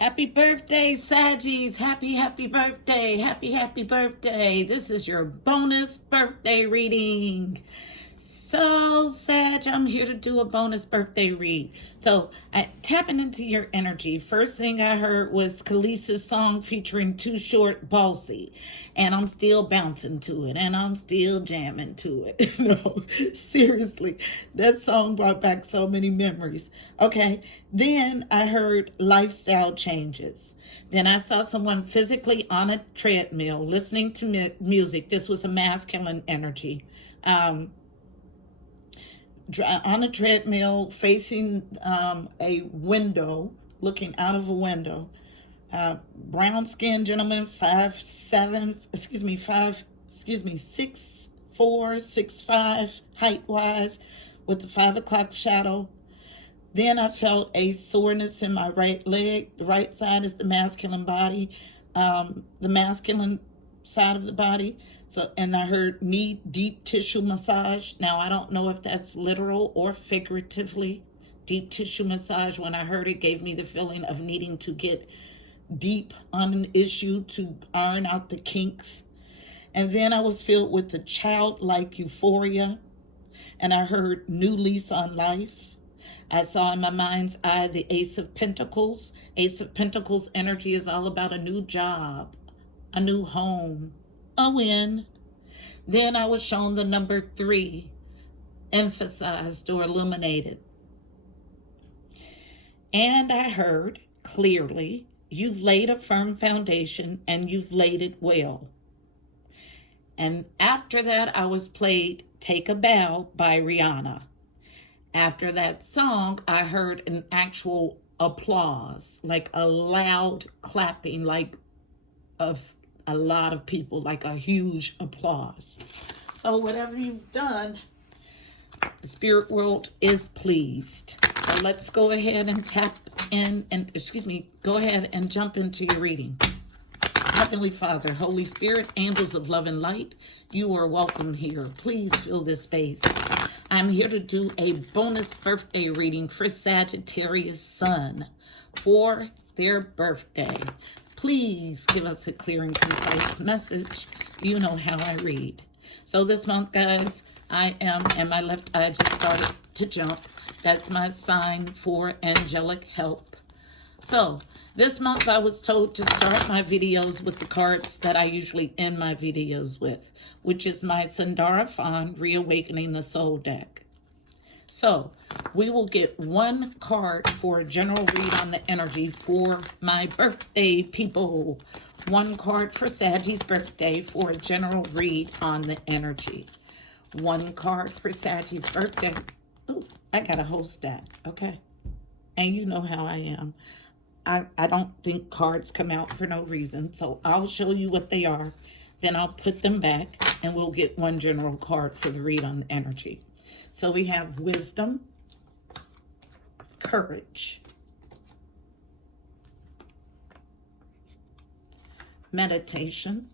Happy birthday, Saggies. Happy birthday. Happy birthday. This is your bonus birthday reading. So, Sag, I'm here to do a bonus birthday read. So, tapping into your energy. First thing I heard was Khaleesi's song featuring Too Short, Bossy. And I'm still bouncing to it. And I'm still jamming to it. No, seriously. That song brought back so many memories. Okay. Then I heard lifestyle changes. Then I saw someone physically on a treadmill listening to music. This was a masculine energy. On a treadmill facing a window, looking out of a window. Brown skinned gentleman, 6'4", 6'5", height wise, with the 5 o'clock shadow. Then I felt a soreness in my right leg. The right side is the masculine body, the masculine side of the body. So, and I heard need deep tissue massage. Now, I don't know if that's literal or figuratively. Deep tissue massage, when I heard it, gave me the feeling of needing to get deep on an issue to iron out the kinks. And then I was filled with the childlike euphoria. And I heard new lease on life. I saw in my mind's eye the Ace of Pentacles. Ace of Pentacles energy is all about a new job, a new home, a win. Then I was shown the number 3, emphasized or illuminated. And I heard clearly, you've laid a firm foundation and you've laid it well. And after that, I was played Take a Bow by Rihanna. After that song, I heard an actual applause, like a loud clapping, like of a lot of people, like a huge applause. So whatever you've done, the spirit world is pleased. So let's go ahead and tap in and, go ahead and jump into your reading. Heavenly Father, Holy Spirit, angels of love and light, you are welcome here. Please fill this space. I'm here to do a bonus birthday reading for Sagittarius sun for their birthday. Please give us a clear and concise message. You know how I read. So this month, guys, I am, and my left eye just started to jump. That's my sign for angelic help. So this month I was told to start my videos with the cards that I usually end my videos with, which is my Sandara Fawn Reawakening the Soul deck. So we will get one card for a general read on the energy for my birthday people. One card for Saggie's birthday for a general read on the energy. One card for Saggie's birthday. Ooh, I got a whole stack, okay? And you know how I am. I don't think cards come out for no reason, so I'll show you what they are. Then I'll put them back, and we'll get one general card for the read on the energy. So we have wisdom, courage, meditation,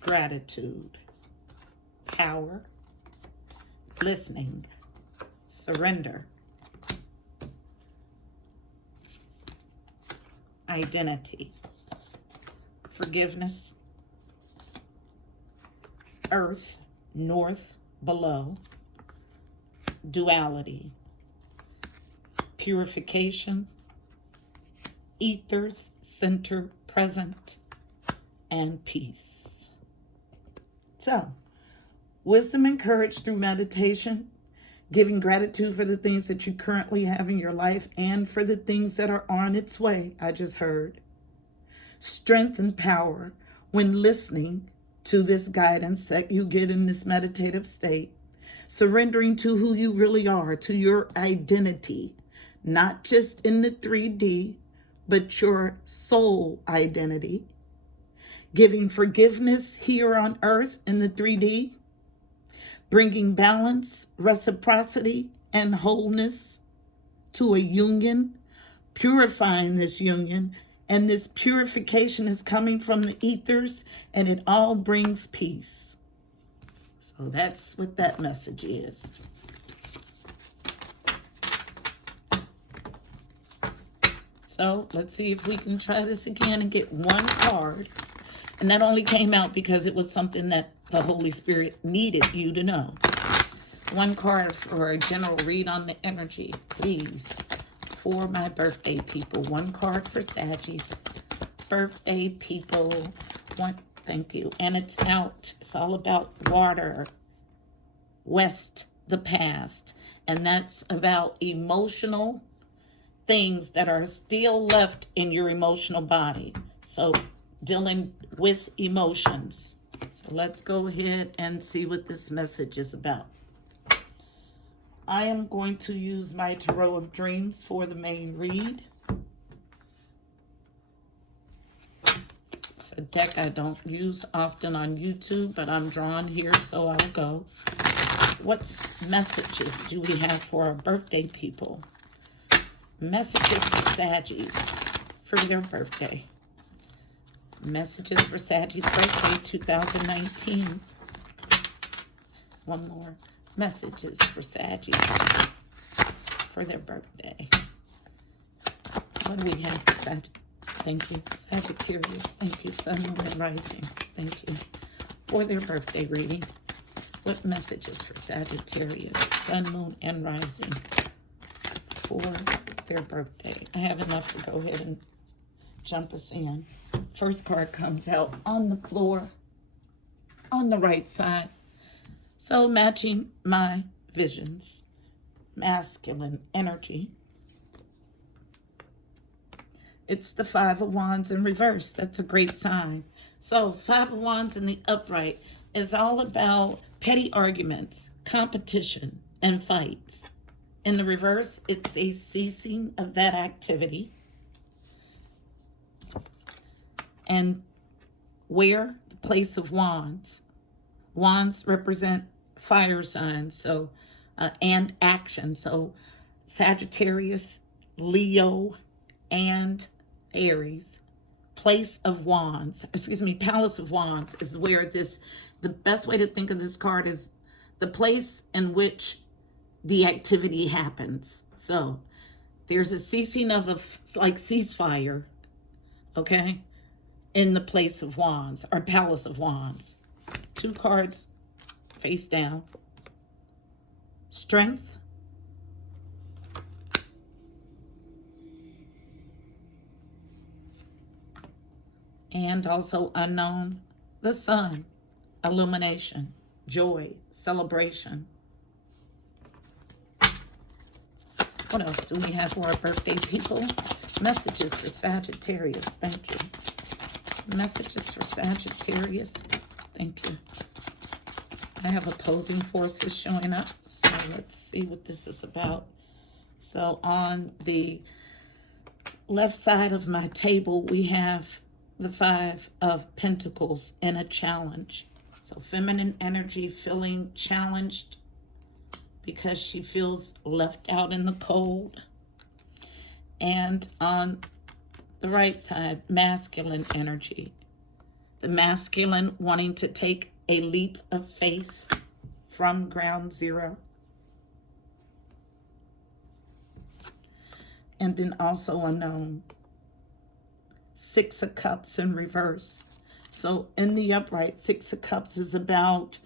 gratitude, power, listening, surrender, identity, forgiveness, earth, north, below, duality, purification, ethers, center, present, and peace. So, wisdom and courage through meditation, giving gratitude for the things that you currently have in your life and for the things that are on its way, I just heard. Strength and power when listening to this guidance that you get in this meditative state. Surrendering to who you really are, to your identity, not just in the 3D, but your soul identity. Giving forgiveness here on earth in the 3D. Bringing balance, reciprocity, and wholeness to a union. Purifying this union. And this purification is coming from the ethers, and it all brings peace. So that's what that message is. So let's see if we can try this again and get one card. And that only came out because it was something that the Holy Spirit needed you to know. One card for a general read on the energy, please. For my birthday people. One card for Saggies. Birthday people. One, thank you. And it's out. It's all about water. West, the past. And that's about emotional things that are still left in your emotional body. So dealing with emotions. So let's go ahead and see what this message is about. I am going to use my Tarot of Dreams for the main read. It's a deck I don't use often on YouTube, but I'm drawn here, so I'll go. What messages do we have for our birthday people? Messages for Saggies for their birthday. Messages for Saggies' birthday 2019. One more. Messages for Saggies for their birthday. What do we have for Sagittarius? Thank you. Sagittarius. Thank you. Sun, Moon, and Rising. Thank you. For their birthday reading. What messages for Sagittarius, Sun, Moon, and Rising for their birthday? I have enough to go ahead and jump us in. First card comes out on the floor on the right side. So matching my visions, masculine energy. It's the Five of Wands in reverse. That's a great sign. So Five of Wands in the upright is all about petty arguments, competition, and fights. In the reverse, it's a ceasing of that activity. And where? The place of wands. Wands represent fire signs, so and action. So Sagittarius, Leo, and Aries. Place of Wands, Palace of Wands is where this, the best way to think of this card is the place in which the activity happens. So there's a ceasing of like ceasefire, okay, in the Place of Wands or Palace of Wands. Two cards face down. Strength. And also unknown, the sun, illumination, joy, celebration. What else do we have for our birthday people? Messages for Sagittarius. Thank you. Messages for Sagittarius. Thank you. I have opposing forces showing up. So let's see what this is about. So on the left side of my table, we have the Five of Pentacles in a challenge. So feminine energy feeling challenged because she feels left out in the cold. And on the right side, masculine energy. The masculine wanting to take a leap of faith from ground zero. And then also unknown. Six of Cups in reverse. So in the upright, Six of Cups is about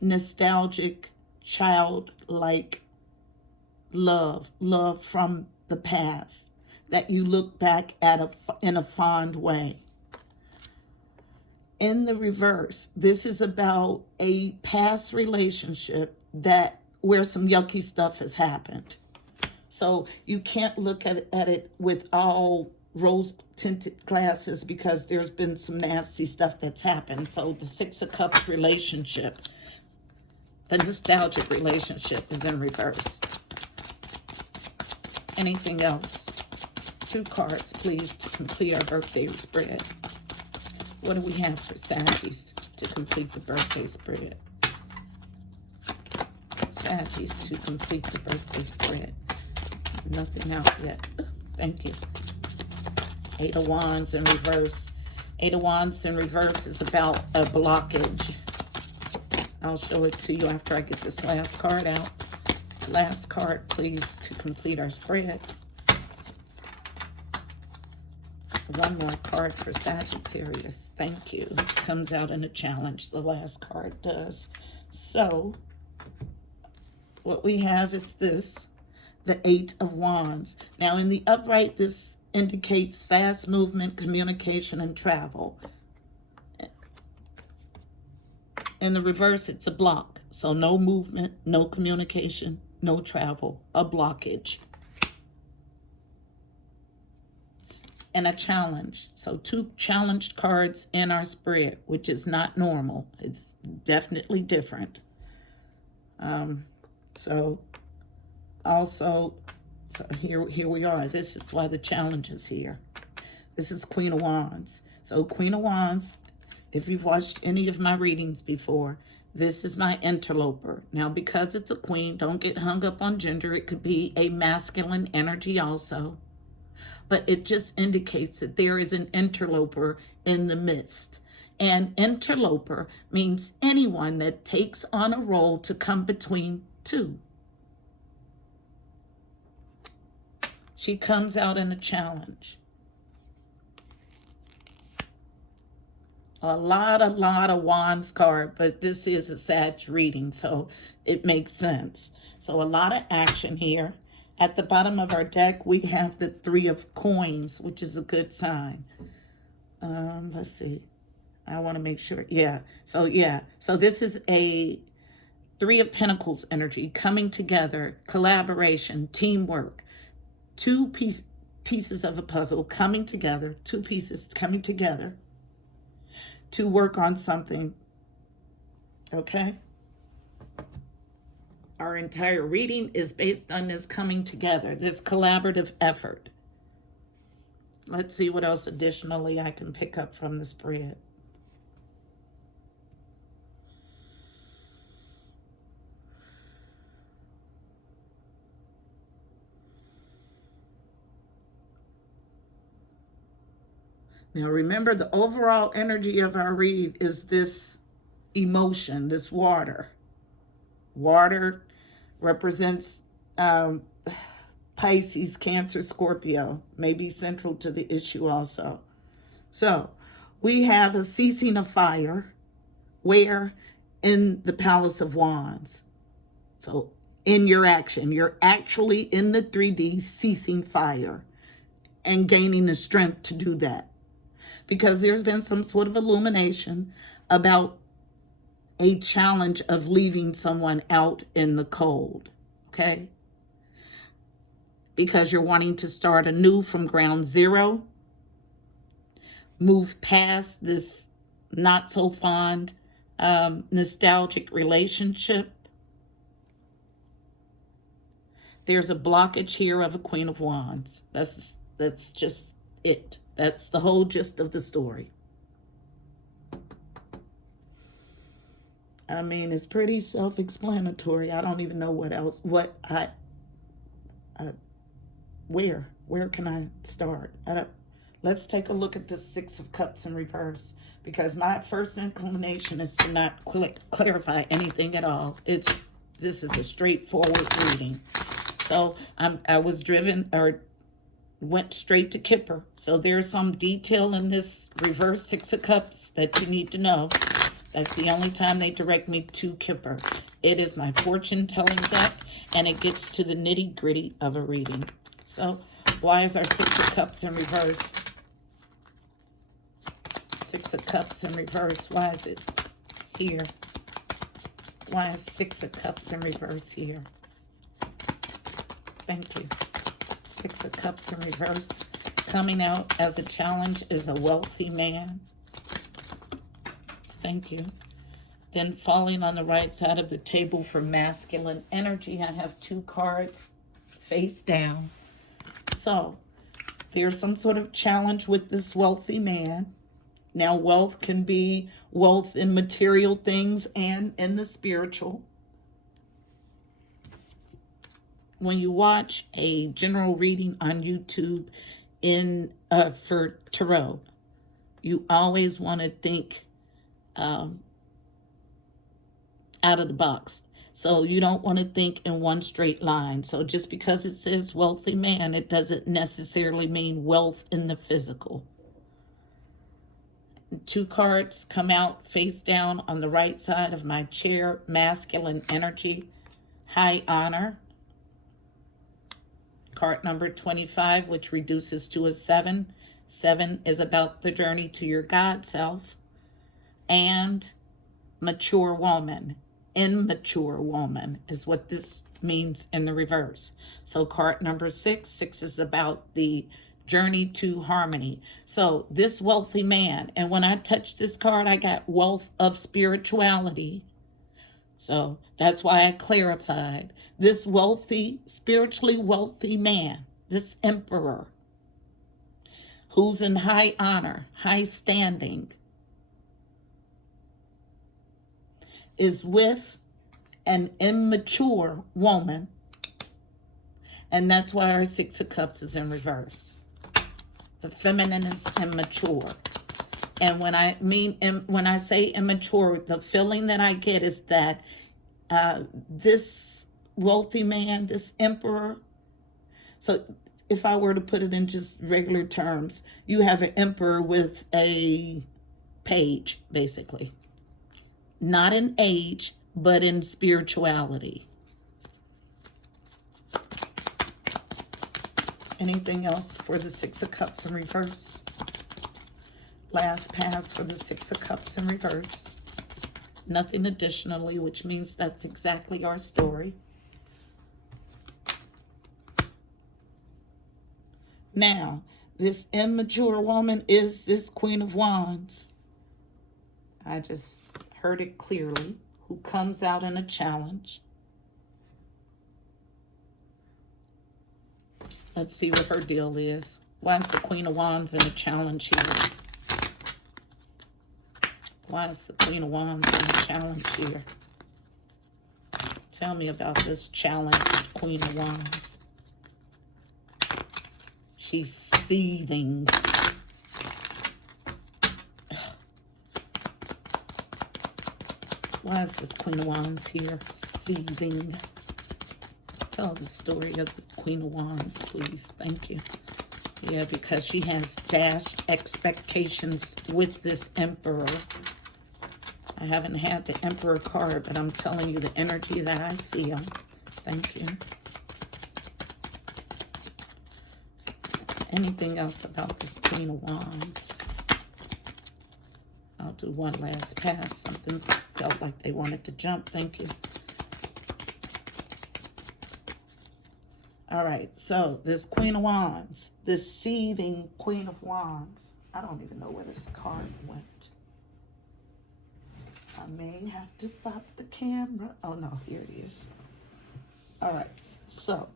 nostalgic, childlike love from the past that you look back at in a fond way. In the reverse, this is about a past relationship where some yucky stuff has happened. So you can't look at it with all rose-tinted glasses because there's been some nasty stuff that's happened. So the Six of Cups relationship, the nostalgic relationship, is in reverse. Anything else? Two cards, please, to complete our birthday spread. What do we have for Saggies to complete the birthday spread? Saggies to complete the birthday spread. Nothing out yet. Thank you. Eight of Wands in reverse. Eight of Wands in reverse is about a blockage. I'll show it to you after I get this last card out. Last card, please, to complete our spread. one more card for Sagittarius. Thank you. Comes out in a challenge. The last card does. So, what we have is this. The Eight of Wands. Now, in the upright, this indicates fast movement, communication, and travel. In the reverse, it's a block. So no movement, no communication, no travel, a blockage. And a challenge. So 2 challenged cards in our spread, which is not normal. It's definitely different. So here we are. This is why the challenge is here. This is Queen of Wands. So Queen of Wands, if you've watched any of my readings before, this is my interloper. Now, because it's a queen, don't get hung up on gender. It could be a masculine energy also. But it just indicates that there is an interloper in the midst. And interloper means anyone that takes on a role to come between two. She comes out in a challenge. A lot of Wands card, but this is a Sag reading, so it makes sense. So a lot of action here. At the bottom of our deck, we have the 3 of Coins, which is a good sign. Let's see. I want to make sure. Yeah. So this is a 3 of Pentacles energy, coming together, collaboration, teamwork. 2 pieces of a puzzle coming together, 2 pieces coming together to work on something, okay? Our entire reading is based on this coming together, this collaborative effort. Let's see what else additionally I can pick up from the spread. Now remember, the overall energy of our read is this emotion, this water. Water represents Pisces, Cancer, Scorpio, may be central to the issue also. So we have a ceasing of fire where in the Palace of Wands. So in your action, you're actually in the 3D ceasing fire and gaining the strength to do that. Because there's been some sort of illumination about a challenge of leaving someone out in the cold, okay? Because you're wanting to start anew from ground zero, move past this not so fond, nostalgic relationship. There's a blockage here of a Queen of Wands. That's just it. That's the whole gist of the story. I mean, it's pretty self-explanatory. I don't even know what else, where can I start? Let's take a look at the 6 of Cups in reverse, because my first inclination is to not clarify anything at all. This is a straightforward reading. So I was driven, or went straight to Kipper. So there's some detail in this reverse 6 of Cups that you need to know. That's the only time they direct me to Kipper. It is my fortune-telling deck, and it gets to the nitty-gritty of a reading. So why is our 6 of Cups in reverse? 6 of Cups in reverse. Why is it here? Why is 6 of Cups in reverse here? Thank you. 6 of Cups in reverse. Coming out as a challenge is a wealthy man. Thank you. Then falling on the right side of the table for masculine energy, I have 2 cards face down. So there's some sort of challenge with this wealthy man. Now, wealth can be wealth in material things and in the spiritual. When you watch a general reading on YouTube for tarot, you always want to think out of the box. So you don't want to think in one straight line. So just because it says wealthy man, it doesn't necessarily mean wealth in the physical. 2 cards come out face down on the right side of my chair. Masculine energy, high honor. Card number 25, which reduces to a 7. 7 is about the journey to your God self. And mature woman. Immature woman is what this means in the reverse. So card number 6. 6 is about the journey to harmony. So this wealthy man, and when I touched this card, I got wealth of spirituality. So that's why I clarified. This wealthy, spiritually wealthy man, this emperor, who's in high honor, high standing, is with an immature woman. And that's why our 6 of Cups is in reverse. The feminine is immature. And when I say immature, the feeling that I get is that this wealthy man, this emperor, so if I were to put it in just regular terms, you have an emperor with a page, basically. Not in age, but in spirituality. Anything else for the 6 of Cups in reverse? Last pass for the 6 of Cups in reverse. Nothing additionally, which means that's exactly our story. Now, this immature woman is this Queen of Wands. I just heard it clearly. Who comes out in a challenge. Let's see what her deal is. Why is the Queen of Wands in a challenge here? Why is the Queen of Wands in a challenge here? Tell me about this challenge, Queen of Wands. She's seething. Why is this Queen of Wands here? Seething. Tell the story of the Queen of Wands, please. Thank you. Yeah, because she has dashed expectations with this Emperor. I haven't had the Emperor card, but I'm telling you the energy that I feel. Thank you. Anything else about this Queen of Wands? I'll do one last pass. Something felt like they wanted to jump. Thank you. All right, so this Queen of Wands, this seething Queen of Wands. I don't even know where this card went. I may have to stop the camera. Oh, no, here it is. All right, so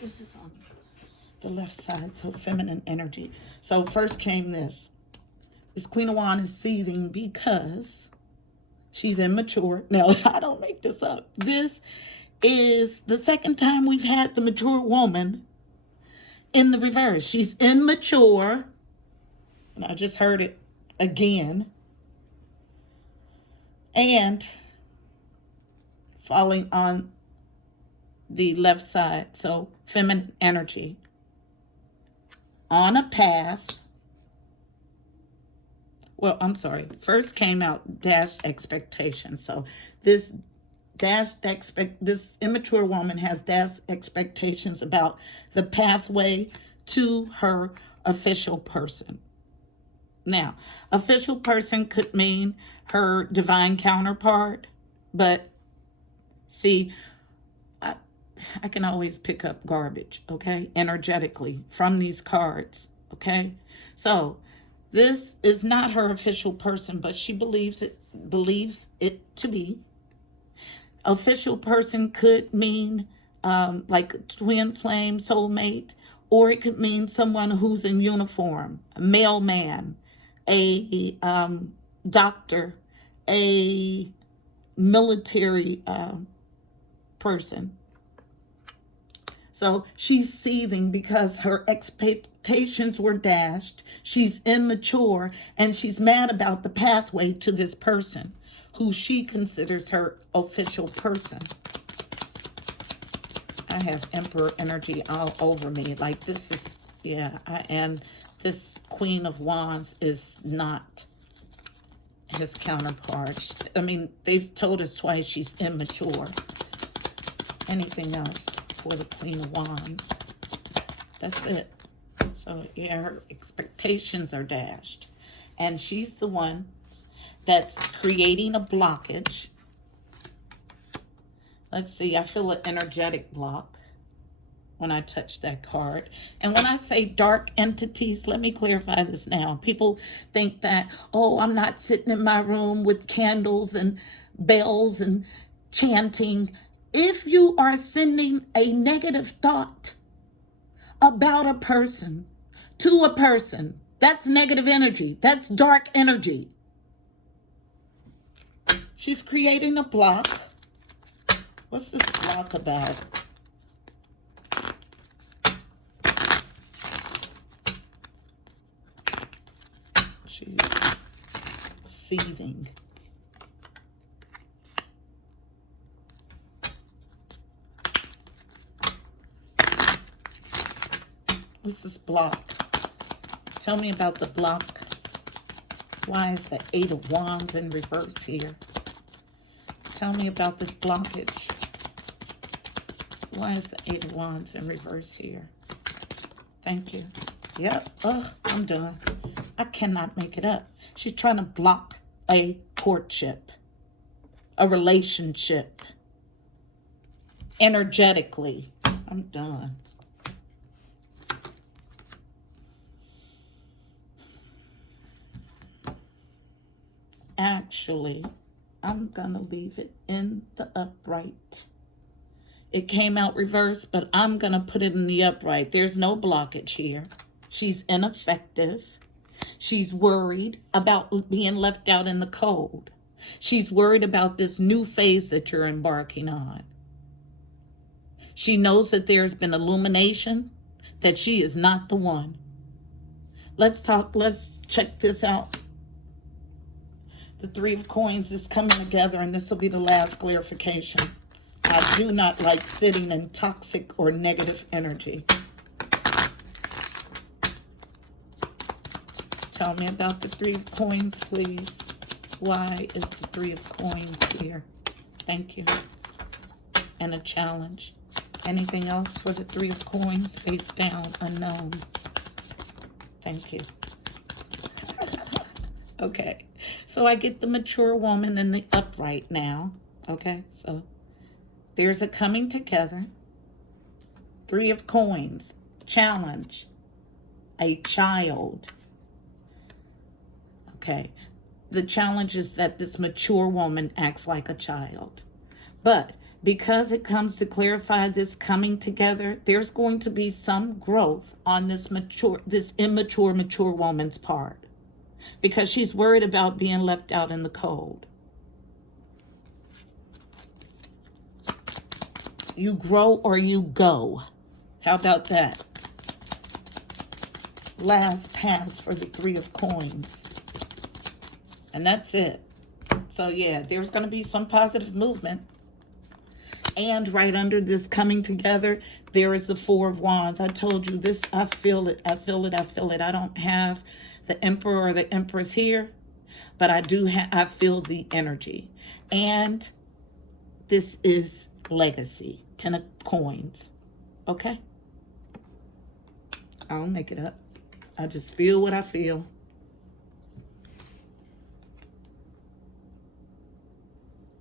this is on the left side, so feminine energy. So first came this. This Queen of Wands is seething because she's immature. Now, I don't make this up. This is the second time we've had the mature woman in the reverse. She's immature. And I just heard it again. And falling on the left side. So feminine energy. On a path. Well, I'm sorry. First came out dashed expectations. So this immature woman has dashed expectations about the pathway to her official person. Now, official person could mean her divine counterpart, but see, I can always pick up garbage, okay, energetically from these cards, okay? So this is not her official person, but she believes it to be. Official person could mean like twin flame, soulmate, or it could mean someone who's in uniform, a mailman, a doctor, a military person. So she's seething because her expectations were dashed. She's immature and she's mad about the pathway to this person who she considers her official person. I have Emperor energy all over me. Like this is Yeah, and this Queen of Wands is not his counterpart. I mean, they've told us twice she's immature. Anything else for the Queen of Wands? That's it. So, yeah, her expectations are dashed. And she's the one that's creating a blockage. Let's see, I feel an energetic block when I touch that card. And when I say dark entities, let me clarify this now. People think that, oh, I'm not sitting in my room with candles and bells and chanting. If you are sending a negative thought about a person to a person, that's negative energy. That's dark energy. She's creating a block. What's this block about? She's seething. What's this block? Tell me about the block. Why is the Eight of Wands in reverse here? Tell me about this blockage. Why is the Eight of Wands in reverse here? Thank you. Yep. Ugh, I'm done. I cannot make it up. She's trying to block a courtship, a relationship, energetically. I'm done. Actually, I'm going to leave it in the upright. It came out reversed, but I'm going to put it in the upright. There's no blockage here. She's ineffective. She's worried about being left out in the cold. She's worried about this new phase that you're embarking on. She knows that there's been illumination, that she is not the one. Let's check this out. The Three of Coins is coming together, and this will be the last clarification. I do not like sitting in toxic or negative energy. Tell me about the Three of Coins, please. Why is the Three of Coins here? Thank you. And a challenge. Anything else for the Three of Coins? Face down, unknown. Thank you. Okay. So I get the mature woman in the upright now. Okay. So there's a coming together. Three of Coins. Challenge. A child. Okay. The challenge is that this mature woman acts like a child. But because it comes to clarify this coming together, there's going to be some growth on this immature, mature woman's part. Because she's worried about being left out in the cold. You grow or you go. How about that? Last pass for the Three of Coins. And that's it. So yeah, there's going to be some positive movement. And right under this coming together, there is the Four of Wands. I told you this, I feel it, I feel it, I feel it. I don't have the Emperor or the Empress here, but I feel the energy. And this is legacy. 10 of Coins. Okay? I don't make it up. I just feel what I feel.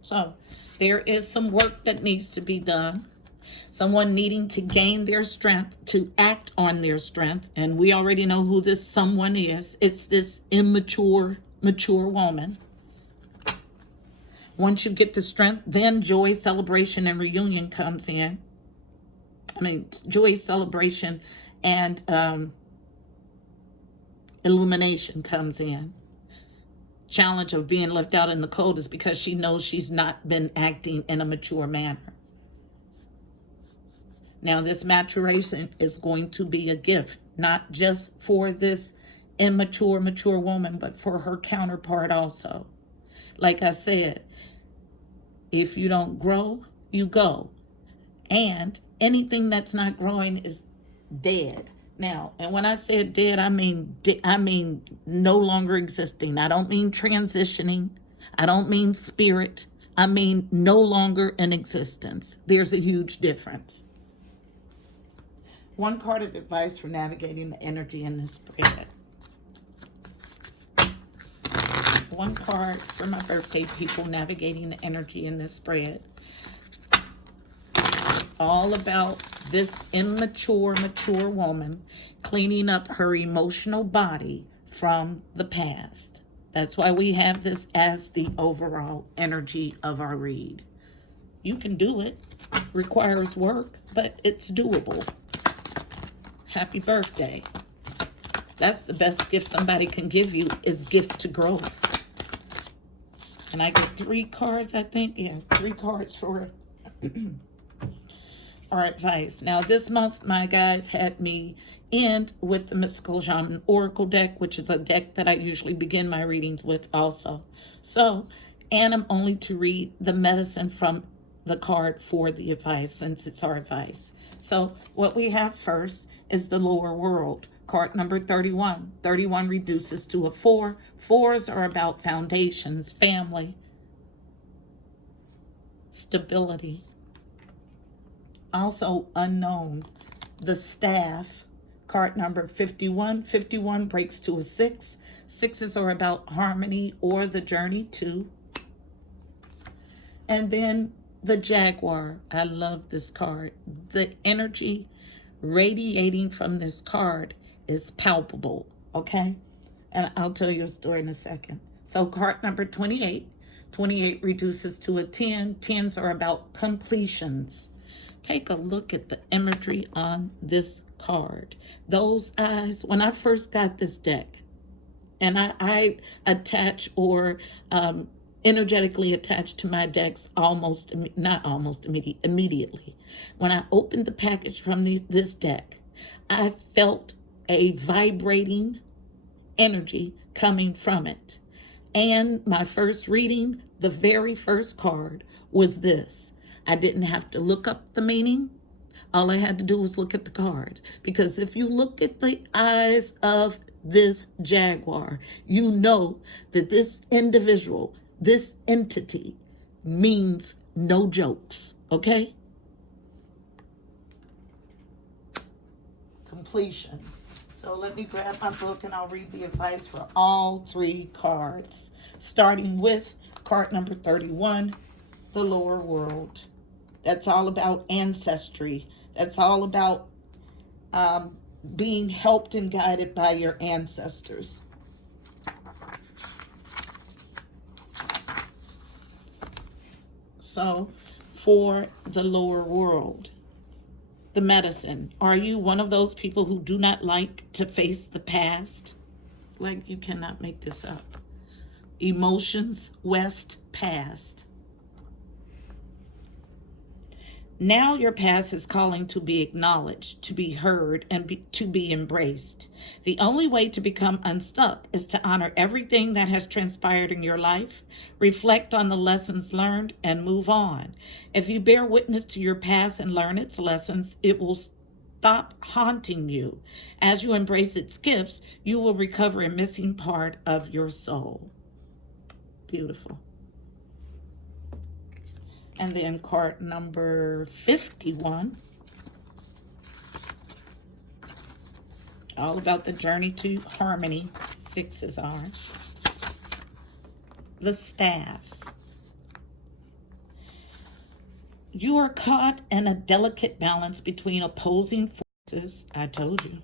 So, there is some work that needs to be done. Someone needing to gain their strength, to act on their strength. And we already know who this someone is. It's this immature, mature woman. Once you get the strength, then joy, celebration, and reunion comes in. I mean, joy, celebration, and illumination comes in. Challenge of being left out in the cold is because she knows she's not been acting in a mature manner. Now, this maturation is going to be a gift, not just for this immature, mature woman, but for her counterpart also. Like I said, if you don't grow, you go. And anything that's not growing is dead. Now, and when I said dead, I mean no longer existing. I don't mean transitioning. I don't mean spirit. I mean no longer in existence. There's a huge difference. One card of advice for navigating the energy in this spread. One card for my birthday people navigating the energy in this spread. All about this immature, mature woman cleaning up her emotional body from the past. That's why we have this as the overall energy of our read. You can do it. Requires work, but it's doable. Happy birthday. That's the best gift somebody can give you, is gift to growth. And I get 3 cards, I think. Yeah, 3 cards for our advice. Now, this month, my guides had me end with the Mystical Shaman Oracle deck, which is a deck that I usually begin my readings with also. So, and I'm only to read the medicine from the card for the advice, since it's our advice. So, what we have first is the lower world. Card number 31. 31 reduces to a 4. 4s are about foundations, family, stability. Also unknown, the staff. Card number 51. 51 breaks to a 6. 6s are about harmony or the journey to. And then the jaguar. I love this card. The energy radiating from this card is palpable, okay? And I'll tell you a story in a second. So card number 28. 28 reduces to a 10. 10s are about completions. Take a look at the imagery on this card. Those eyes, when I first got this deck, and I attach or energetically attached to my decks immediately. When I opened the package from this deck, I felt a vibrating energy coming from it. And my first reading, the very first card was this. I didn't have to look up the meaning. All I had to do was look at the card. Because if you look at the eyes of this jaguar, you know that this individual, this entity, means no jokes, okay? Completion. So let me grab my book and I'll read the advice for all 3 cards. Starting with card number 31, the lower world. That's all about ancestry. That's all about being helped and guided by your ancestors. So, for the lower world, the medicine. Are you one of those people who do not like to face the past? Like, you cannot make this up. Emotions, West, past. Now your past is calling to be acknowledged, to be heard, and to be embraced. The only way to become unstuck is to honor everything that has transpired in your life, reflect on the lessons learned, and move on. If you bear witness to your past and learn its lessons, it will stop haunting you. As you embrace its gifts, you will recover a missing part of your soul. Beautiful. And then card number 51. All about the journey to harmony. 6s are. The staff. You are caught in a delicate balance between opposing forces, I told you,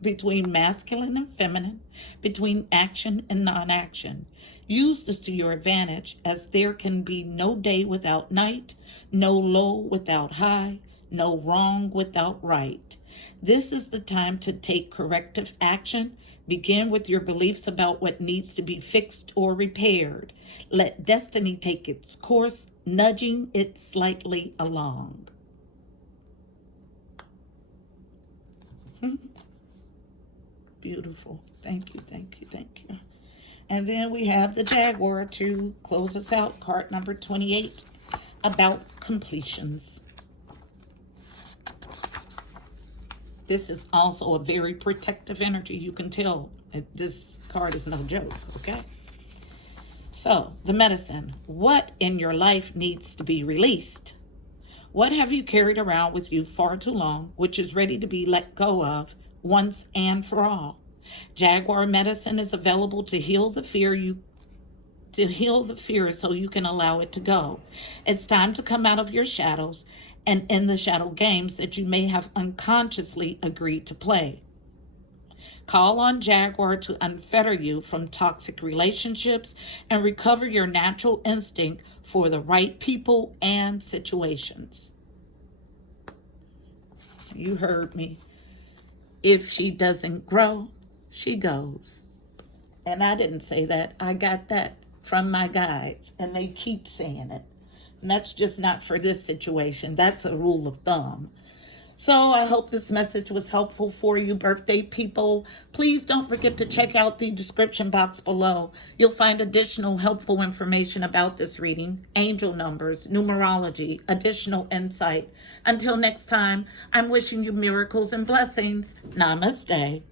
between masculine and feminine, between action and non-action. Use this to your advantage, as there can be no day without night, no low without high, no wrong without right. This is the time to take corrective action. Begin with your beliefs about what needs to be fixed or repaired. Let destiny take its course, nudging it slightly along. Beautiful. Thank you, thank you, thank you. And then we have the Jaguar to close us out, card number 28, about completions. This is also a very protective energy. You can tell this card is no joke, okay? So, the medicine. What in your life needs to be released? What have you carried around with you far too long, which is ready to be let go of once and for all? Jaguar medicine is available to heal the fear so you can allow it to go. It's time to come out of your shadows and in the shadow games that you may have unconsciously agreed to play. Call on Jaguar to unfetter you from toxic relationships and recover your natural instinct for the right people and situations. You heard me. If she doesn't grow, she goes. And I didn't say that. I got that from my guides, and they keep saying it. And that's just not for this situation. That's a rule of thumb. So I hope this message was helpful for you, birthday people. Please don't forget to check out the description box below. You'll find additional helpful information about this reading, angel numbers, numerology, additional insight. Until next time, I'm wishing you miracles and blessings. Namaste.